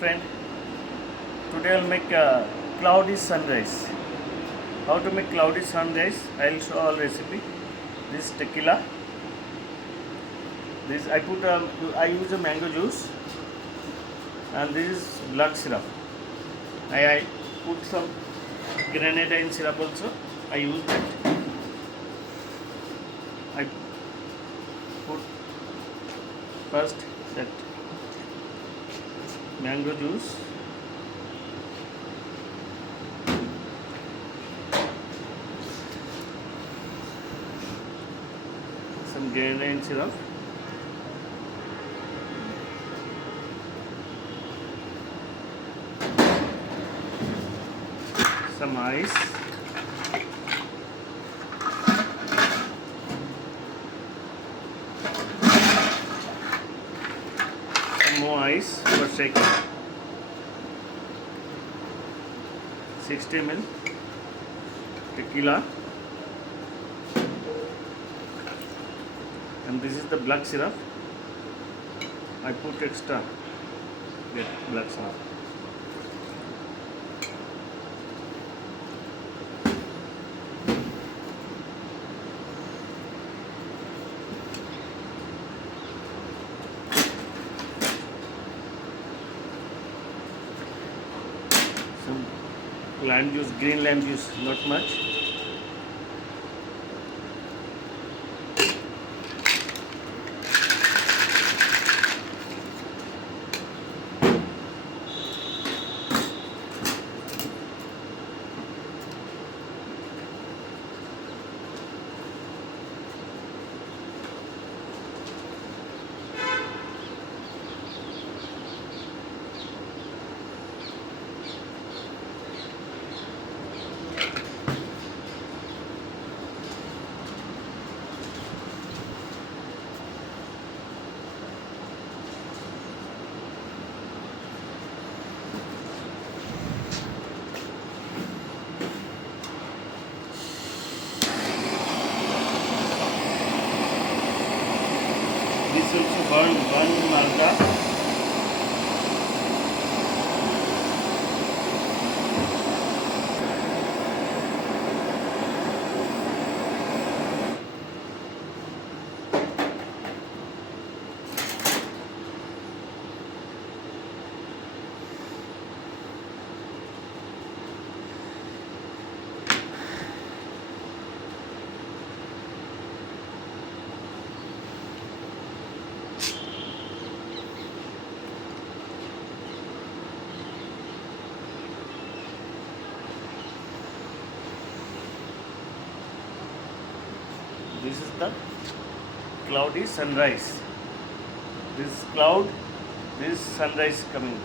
friend, today I'll make a cloudy sunrise. How to make cloudy sunrise? I'll show all recipe. This tequila. This I use a mango juice, and this is blood syrup. I put some grenadine syrup also. I use that. I put first that mango juice. Some grenadine syrup. Some ice. Some more ice for shaking. 60 ml tequila. And this is the black syrup. I put extra black syrup. Some lime juice, green lime juice, not much. This also burn malta. This is the cloudy sunrise. This cloud, this sunrise coming.